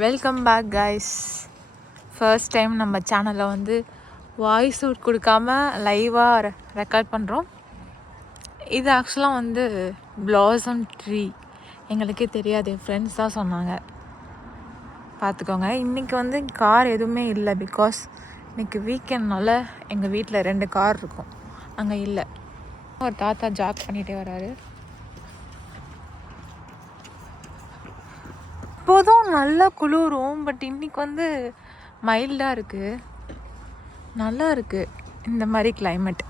Welcome back guys. First time நம்ம சேனலில் வந்து வாய்ஸ் அவுட் கொடுக்காம லைவாக ரெக்கார்ட் பண்ணுறோம். இது ஆக்சுவலாக வந்து பிளாசம் ட்ரீ. எங்களுக்கே தெரியாது, என் ஃப்ரெண்ட்ஸ் தான் சொன்னாங்க. பார்த்துக்கோங்க. இன்றைக்கி வந்து கார் எதுவுமே இல்லை, பிகாஸ் இன்றைக்கி வீக்கெண்ட்னால எங்கள் வீட்டில் 2 கார் இருக்கும், அங்கே இல்லை. ஒரு தாத்தா ஜாக் பண்ணிகிட்டே வராரு. இப்போதும் நல்லா குளிரும், பட் இன்றைக்கி வந்து மைல்டாக இருக்குது, நல்லா இருக்குது. இந்த மாதிரி கிளைமேட்.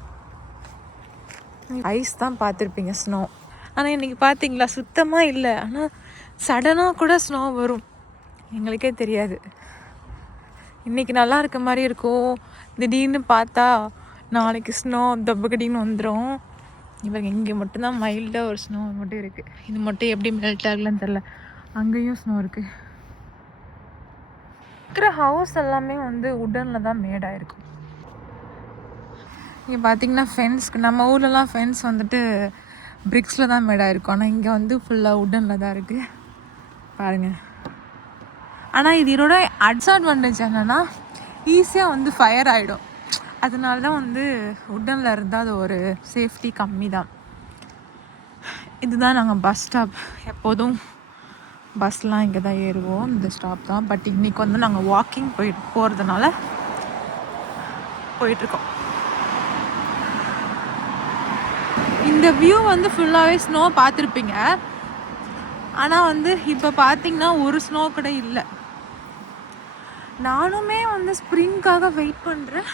ஐஸ் தான் பார்த்துருப்பீங்க, ஸ்னோ. ஆனால் இன்றைக்கி பார்த்தீங்களா, சுத்தமாக இல்லை. ஆனால் சடனாக கூட ஸ்னோ வரும், எங்களுக்கே தெரியாது. இன்றைக்கி நல்லா இருக்க மாதிரி இருக்கும், திடீர்னு பார்த்தா நாளைக்கு ஸ்னோ தப்புக்கடின்னு வந்துடும். இவங்க இங்கே மட்டும்தான் மைல்டாக ஒரு ஸ்னோ மட்டும் இருக்குது. இது மட்டும் எப்படி மெல்ட் ஆகலன்னு தெரில. அங்கேயும் ஸ்னோ இருக்குது. இருக்கிற ஹவுஸ் எல்லாமே வந்து உட்டனில் தான் மேடாயிருக்கும். இங்கே பார்த்தீங்கன்னா ஃபென்ஸ்க்கு, நம்ம ஊர்லலாம் ஃபென்ஸ் வந்துட்டு பிரிக்ஸில் தான் மேடாயிருக்கும், ஆனால் இங்கே வந்து ஃபுல்லாக உட்டனில் தான் இருக்குது பாருங்கள். ஆனால் இதோட அட்வான்டேஜ் என்னென்னா, ஈஸியாக வந்து ஃபயர் ஆகிடும். அதனால தான் வந்து உட்டனில் இருந்தால் அது ஒரு சேஃப்டி கம்மி தான். இதுதான் நாங்கள் பஸ் ஸ்டாப். எப்போதும் பஸ்லாம் இங்கே தான் ஏறுவோம், இந்த ஸ்டாப் தான். பட் இன்றைக்கி வந்து நாங்கள் வாக்கிங் போகிறதுனால போயிட்டுருக்கோம். இந்த வியூ வந்து ஃபுல்லாகவே ஸ்னோ பார்த்துருப்பீங்க. ஆனால் வந்து இப்போ பார்த்தீங்கன்னா ஒரு ஸ்னோ கூட இல்லை. நானுமே வந்து ஸ்ப்ரிங்காக வெயிட் பண்ணுறேன்.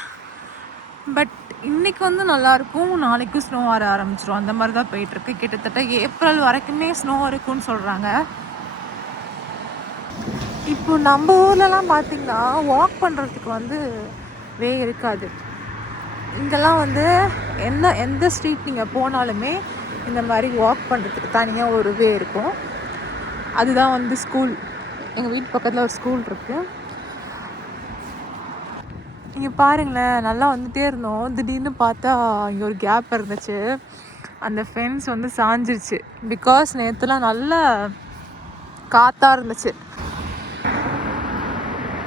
பட் இன்றைக்கி வந்து நல்லாயிருக்கும், நாளைக்கும் ஸ்னோ வர ஆரம்பிச்சிடும். அந்த மாதிரி தான் போயிட்டுருக்கு. கிட்டத்தட்ட ஏப்ரல் வரைக்குமே ஸ்னோ இருக்குன்னு சொல்கிறாங்க. இப்போ நம்ம ஊர்லலாம் பார்த்திங்கன்னா வாக் பண்ணுறதுக்கு வந்து வே இருக்காது. இங்கெல்லாம் வந்து எந்த ஸ்ட்ரீட் நீங்கள் போனாலுமே இந்த மாதிரி வாக் பண்ணுறதுக்கு தனியாக ஒரு வே இருக்கும். அதுதான் வந்து ஸ்கூல். எங்கள் வீட்டு பக்கத்தில் ஒரு ஸ்கூல் இருக்குது. இங்கே பாருங்களேன், நல்லா வந்துகிட்டே இருந்தோம், திடீர்னு பார்த்தா இங்கே ஒரு கேப் இருந்துச்சு. அந்த ஃபென்ஸ் வந்து சாஞ்சிருச்சு. பிகாஸ் நேற்றுலாம் நல்லா காற்றாக இருந்துச்சு.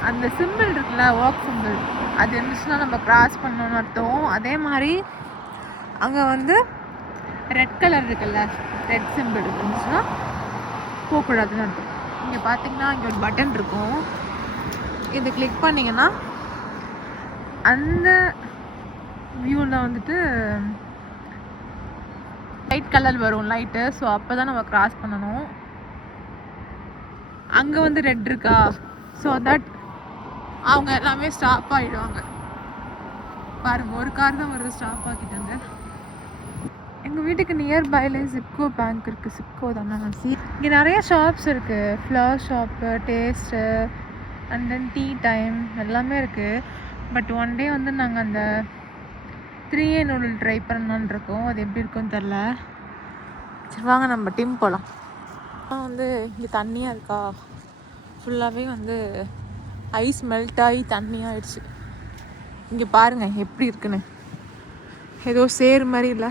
அந்த சிம்பிள் இருக்குல்ல, வாக் சிம்பிள், அது இருந்துச்சுன்னா நம்ம கிராஸ் பண்ணணும்னு அர்த்தம். அதே மாதிரி அங்கே வந்து ரெட் கலர் இருக்குல்ல, ரெட் சிம்பிள் இருந்துச்சுன்னா போகக்கூடாதுன்னு அர்த்தம். இங்கே பார்த்தீங்கன்னா இங்கே ஒரு பட்டன் இருக்கும், இதை கிளிக் பண்ணிங்கன்னா அந்த வியூவில் வந்துட்டு லைட் கலர் வரும், லைட்டு. ஸோ அப்போ தான் நம்ம கிராஸ் பண்ணணும். அங்கே வந்து ரெட் இருக்கா, ஸோ தட் அவங்க எல்லாமே ஸ்டாப் ஆகிடுவாங்க. பாருங்கள், ஒரு கார் தான் வருது, ஸ்டாப் ஆக்கிட்டாங்க. எங்கள் வீட்டுக்கு நியர்பைல சிப்கோ பேங்க் இருக்குது. சிப்கோ தானே. இங்கே நிறைய ஷாப்ஸ் இருக்குது. Flower shop, taste, and then tea time எல்லாமே இருக்குது. பட் ஒன் டே வந்து நாங்கள் அந்த 3A நூடுல் ட்ரை பண்ணலான்னு இருக்கோம். அது எப்படி இருக்குன்னு தெரில. சரி வாங்க நம்ம டீம் போகலாம். வந்து இங்கே தண்ணியாக இருக்கா, ஃபுல்லாகவே வந்து ஐஸ் மெல்ட் ஆகி தண்ணி ஆகிடுச்சு. இங்கே பாருங்கள் எப்படி இருக்குன்னு, ஏதோ சேர் மாதிரி இல்லை.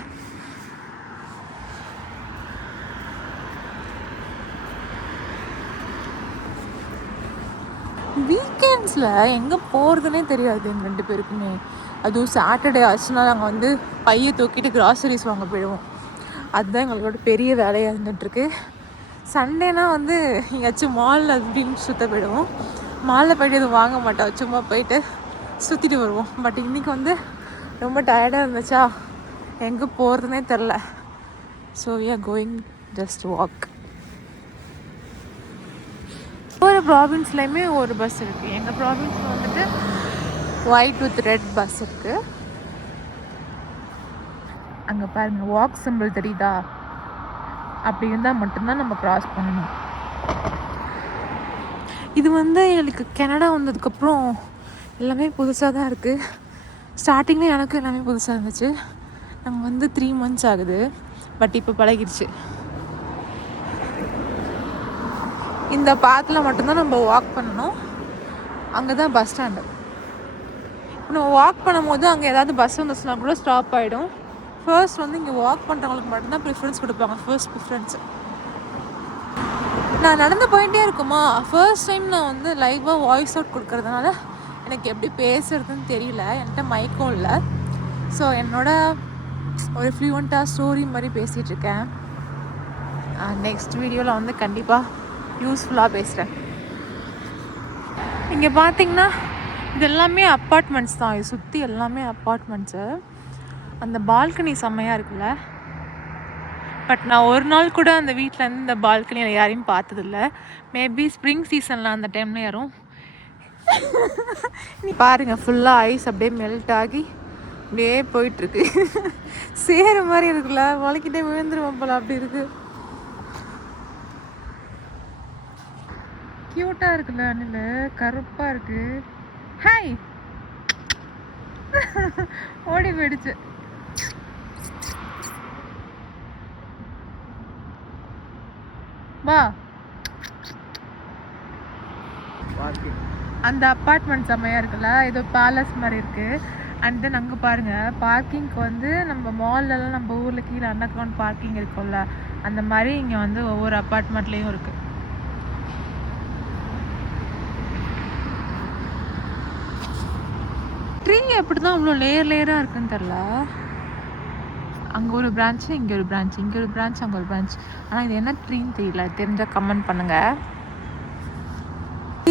வீக்கெண்ட்ஸில் எங்கே போகிறதுனே தெரியாது எங்கள் 2 பேருக்குமே. அதுவும் சாட்டர்டே ஆச்சுன்னா நாங்கள் வந்து பையை தூக்கிட்டு கிராசரிஸ் வாங்க போயிடுவோம். அதுதான் எங்களோட பெரிய வேலையாக இருந்துகிட்ருக்கு. சண்டேனா வந்து எங்கேயாச்சும் மாலில் அப்படின்னு சுற்ற போயிடுவோம். மாலில் போய்ட்டு எதுவும் வாங்க மாட்டோம், சும்மா போயிட்டு சுற்றிட்டு வருவோம். பட் இன்றைக்கி வந்து ரொம்ப டயர்டாக இருந்துச்சா, எங்கே போகிறதுனே தெரில. So we are going just walk. ஒவ்வொரு ப்ராவின்ஸ்லேயுமே ஒரு பஸ் இருக்குது. எங்கள் ப்ராவின்ஸில் வந்துட்டு ஒயிட் வித் ரெட் பஸ் இருக்குது. அங்கே பாருங்கள், வாக் சிம்பிள் தெரியுதா, அப்படி இருந்தால் மட்டும்தான் நம்ம க்ராஸ் பண்ணணும். இது வந்து எங்களுக்கு கனடா வந்ததுக்கப்புறம் எல்லாமே புதுசாக தான் இருக்குது. ஸ்டார்டிங்கில் எனக்கு எல்லாமே புதுசாக இருந்துச்சு. நாங்கள் வந்து 3 months ஆகுது, பட் இப்போ பழகிடுச்சு. இந்த பாத்தில் மட்டும்தான் நம்ம வாக் பண்ணணும். அங்கே தான் பஸ் ஸ்டாண்டு. இப்போ நம்ம வாக் பண்ணும்போது அங்கே ஏதாவது பஸ் வந்துச்சுன்னா கூட ஸ்டாப் ஆகிடும். ஃபர்ஸ்ட் வந்து இங்கே வாக் பண்ணுறவங்களுக்கு மட்டும்தான் ப்ரிஃபரன்ஸ் கொடுப்பாங்க, ஃபர்ஸ்ட் ப்ரிஃபரன்ஸு. நான் நடந்து போயிட்டே இருக்குமா, ஃபர்ஸ்ட் டைம் நான் வந்து லைவாக வாய்ஸ் அவுட் கொடுக்கறதுனால எனக்கு எப்படி பேசுறதுன்னு தெரியல, என்கிட்ட மைக்கும் இல்லை. ஸோ என்னோட ஒரு ஃப்ளூவெண்ட்டாக ஸ்டோரி மாதிரி பேசிகிட்ருக்கேன். நெக்ஸ்ட் வீடியோவில் வந்து கண்டிப்பாக யூஸ்ஃபுல்லாக பேசுகிறேன். இங்கே பார்த்தீங்கன்னா இது எல்லாமே அப்பார்ட்மெண்ட்ஸ் தான், இது சுற்றி எல்லாமே அப்பார்ட்மெண்ட்ஸு. அந்த பால்கனி செம்மையாக இருக்குல்ல. பட் நான் ஒரு நாள் கூட அந்த வீட்டிலேருந்து இந்த பால்கனியில் யாரையும் பார்த்ததில்ல. மேபி ஸ்ப்ரிங் சீசனில் அந்த டைமில் யாரும். நீ பாருங்கள், ஃபுல்லாக ஐஸ் அப்படியே மெல்ட் ஆகி அப்படியே போயிட்டுருக்கு. சேர மாதிரி இருக்குல்ல, வலிக்கிட்டே விழுந்துருவோம் போல் அப்படி இருக்குது. க்யூட்டாக இருக்குல்ல அணில், கருப்பாக இருக்குது. ஹாய் ஓடி போயிடுச்சு. வா. அந்த அப்பார்ட்மெண்ட் செம்மையாக இருக்குல்ல, ஏதோ பேலஸ் மாதிரி இருக்குது. அண்ட் தென் அங்கே பாருங்கள், பார்க்கிங்க்கு வந்து நம்ம மால்லலாம் நம்ம ஊரில் கீழே அண்டர் கிரவுண்ட் பார்க்கிங் இருக்கும்ல, அந்த மாதிரி இங்கே வந்து ஒவ்வொரு அப்பார்ட்மெண்ட்லேயும் இருக்குது. ட்ரீ எப்படி தான் அவ்வளோ லேயராக இருக்குன்னு தெரில. அங்கே ஒரு பிரான்ச்சு, இங்கே ஒரு பிரான்ச், இங்கே ஒரு பிரான்ச், அங்கே ஒரு பிரான்ச். ஆனால் இது என்ன ட்ரீன்னு தெரியல, தெரிஞ்சால் கமெண்ட் பண்ணுங்கள்.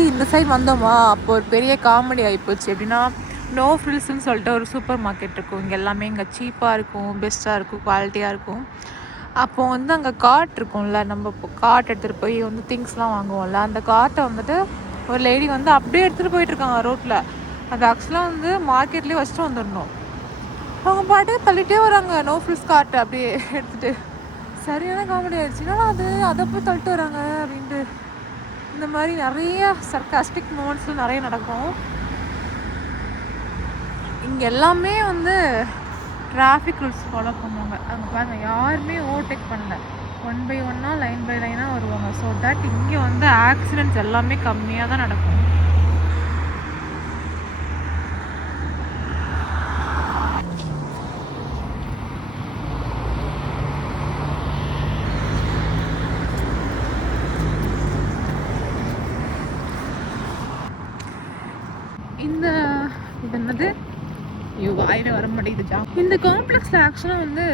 இந்த சைடு வந்தோமா, அப்போ ஒரு பெரிய காமெடி ஆகிப்போச்சு. எப்படின்னா, நோ ஃப்ரில்ஸ்ன்னு சொல்லிட்டு ஒரு சூப்பர் மார்க்கெட் இருக்கும். இங்கே எல்லாமே இங்கே சீப்பாக இருக்கும், பெஸ்ட்டாக இருக்கும், குவாலிட்டியாக இருக்கும். அப்போது வந்து அங்கே கார்ட் இருக்கும்ல, நம்ம இப்போ கார்ட் எடுத்துகிட்டு போய் வந்து திங்ஸ்லாம் வாங்குவோம்ல, அந்த கார்ட்டை வந்துட்டு ஒரு லேடி வந்து அப்படியே எடுத்துகிட்டு போயிட்டுருக்காங்க ரோட்டில். அது ஆக்சுவலாக வந்து மார்க்கெட்லேயே வச்சுட்டு வந்துடணும். அவங்க பாட்டு தள்ளிட்டே வராங்க, நோ ஃப்ரில்ஸ் கார்ட்டை அப்படியே எடுத்துகிட்டு. சரியான காமெடி ஆயிடுச்சுன்னா அதை போய் தள்ளிட்டு வராங்க அப்படின்ட்டு. இந்த மாதிரி நிறைய சர்காஸ்டிக் மூமெண்ட்ஸில் நிறைய நடக்கும். இங்கே எல்லாமே வந்து டிராஃபிக் ரூல்ஸ் ஃபாலோ பண்ணுவாங்க. அங்கே பாருங்கள், யாருமே ஓவர்டேக் பண்ணல, 1 by 1 லைன் பை லைனாக வருவாங்க. ஸோ தட் இங்கே வந்து ஆக்சிடென்ட்ஸ் எல்லாமே கம்மியாக தான் நடக்கும். இது என்னது, ஐயோ வாயில வர மாட்டேங்குது. இந்த காம்ப்ளெக்ஸில் ஆக்சுவலாக வந்து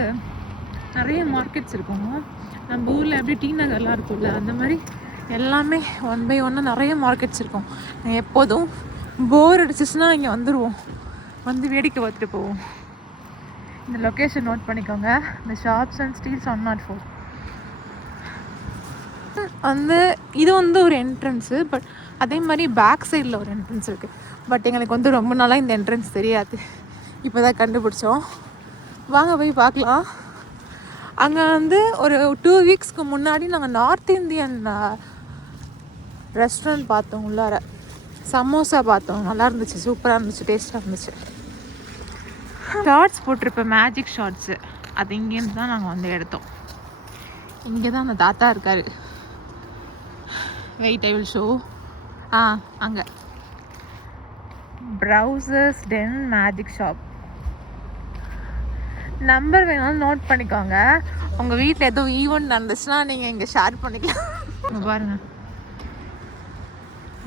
நிறைய மார்க்கெட்ஸ் இருக்கும். நம்ம ஊரில் எப்படி டி நகர்லாம் இருக்கும்ல, அந்த மாதிரி எல்லாமே 1 by 1 நிறைய மார்க்கெட்ஸ் இருக்கும். எப்போதும் போர் அடிச்சிச்சுன்னா இங்கே வந்துடுவோம், வந்து வேடிக்கை பார்த்துட்டு போவோம். இந்த லொக்கேஷன் நோட் பண்ணிக்கோங்க, இந்த ஷாப்ஸ் அண்ட் ஸ்டீல்ஸ் 104. வந்து இது வந்து ஒரு என்ட்ரன்ஸு, பட் அதே மாதிரி பேக் சைடில் ஒரு என்ட்ரன்ஸ் இருக்குது. பட் எங்களுக்கு வந்து ரொம்ப நாளாக இந்த என்ட்ரன்ஸ் தெரியாது, இப்போ தான் கண்டுபிடிச்சோம். வாங்க போய் பார்க்கலாம். அங்கே வந்து ஒரு 2 வீக்ஸ்க்கு முன்னாடி நாங்கள் நார்த் இந்தியன் ரெஸ்டாரண்ட் பார்த்தோம். உள்ளார சமோசா பார்த்தோம், நல்லா இருந்துச்சு, சூப்பராக இருந்துச்சு, டேஸ்ட்டாக இருந்துச்சு. ஷார்ட்ஸ் போட்டிருப்பேன், மேஜிக் ஷார்ட்ஸு, அது இங்கேருந்து தான் நாங்கள் வந்து எடுத்தோம். இங்கே தான் அந்த தாத்தா இருக்கார். Wait, I will show. அங்கே ப்ரௌசர்ஸ் டென் மேஜிக் ஷாப். நம்பர் வேணாலும் நோட் பண்ணிக்கோங்க. உங்கள் வீட்டில் ஏதோ ஈவெண்ட் நடந்துச்சுன்னா நீங்கள் இங்கே ஷேர் பண்ணிக்கலாம். பாருங்கள்,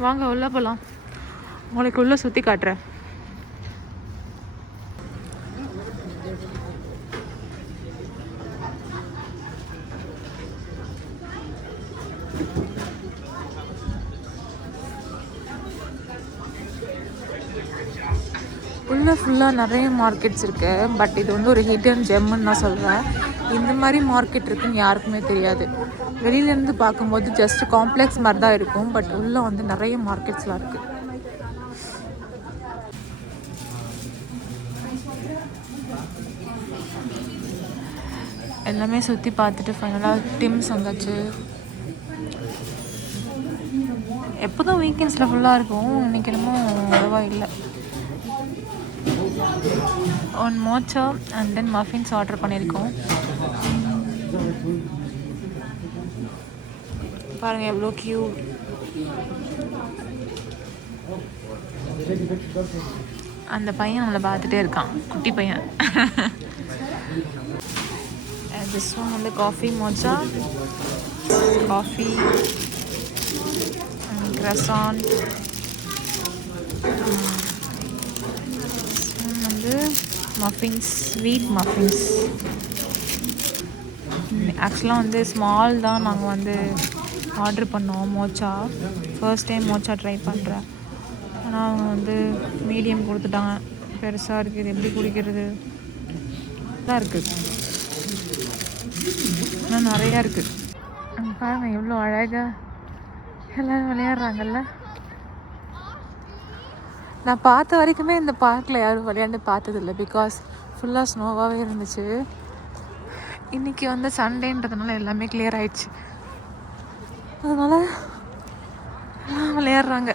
வாங்க உள்ளே போகலாம், உங்களுக்கு உள்ளே சுற்றி காட்டுறேன். உள்ளே ஃபுல்லாக நிறைய மார்க்கெட்ஸ் இருக்குது. பட் இது வந்து ஒரு ஹிடன் ஜெம்முன்னு நான் சொல்கிறேன். இந்த மாதிரி மார்க்கெட் இருக்குதுன்னு யாருக்குமே தெரியாது. வெளியிலேருந்து பார்க்கும்போது ஜஸ்ட் காம்ப்ளெக்ஸ் மாதிரி தான் இருக்கும், பட் உள்ளே வந்து நிறைய மார்க்கெட்ஸ்லாம் இருக்குது. எல்லாமே சுற்றி பார்த்துட்டு ஃபைனலாக டிம்ஸ் வந்தாச்சு. எப்போதும் வீக்கெண்ட்ஸில் ஃபுல்லாக இருக்கும், இன்றைக்கி என்னமோ அவ்வளவா இல்லை. One Morcha and then muffins order பண்ணியிருக்கோம். பாருங்கள் எவ்வளோ க்யூட். அந்த பையன் நம்மளை பார்த்துட்டே இருக்கான், குட்டி பையன். திஸ் ஒன் வந்து காஃபி மோச்சா, காஃபி croissant வந்து மஃபின்ஸ், ஸ்வீட் மஃபின்ஸ். ஆக்சுவலாக வந்து ஸ்மால் தான் நாங்கள் வந்து ஆர்டர் பண்ணோம். Morcha first time Morcha try பண்ணுறேன். ஆனால் அவங்க வந்து மீடியம் கொடுத்துட்டாங்க. பெருசாக இருக்குது, இது எப்படி குடிக்கிறது தான் இருக்குது. ஆனால் நிறையா இருக்குது. பாருங்கள் எவ்வளோ அழகாக எல்லோரும் விளையாடுறாங்கல்ல. நான் பார்த்த வரைக்குமே இந்த பார்க்கில் யாரும் விளையாண்டு பார்த்ததில்லை. பிகாஸ் ஃபுல்லாக ஸ்னோவாகவே இருந்துச்சு. இன்றைக்கி வந்து சண்டேன்றதுனால எல்லாமே கிளியர் ஆயிடுச்சு. அதனால் எல்லாம் விளையாடுறாங்க.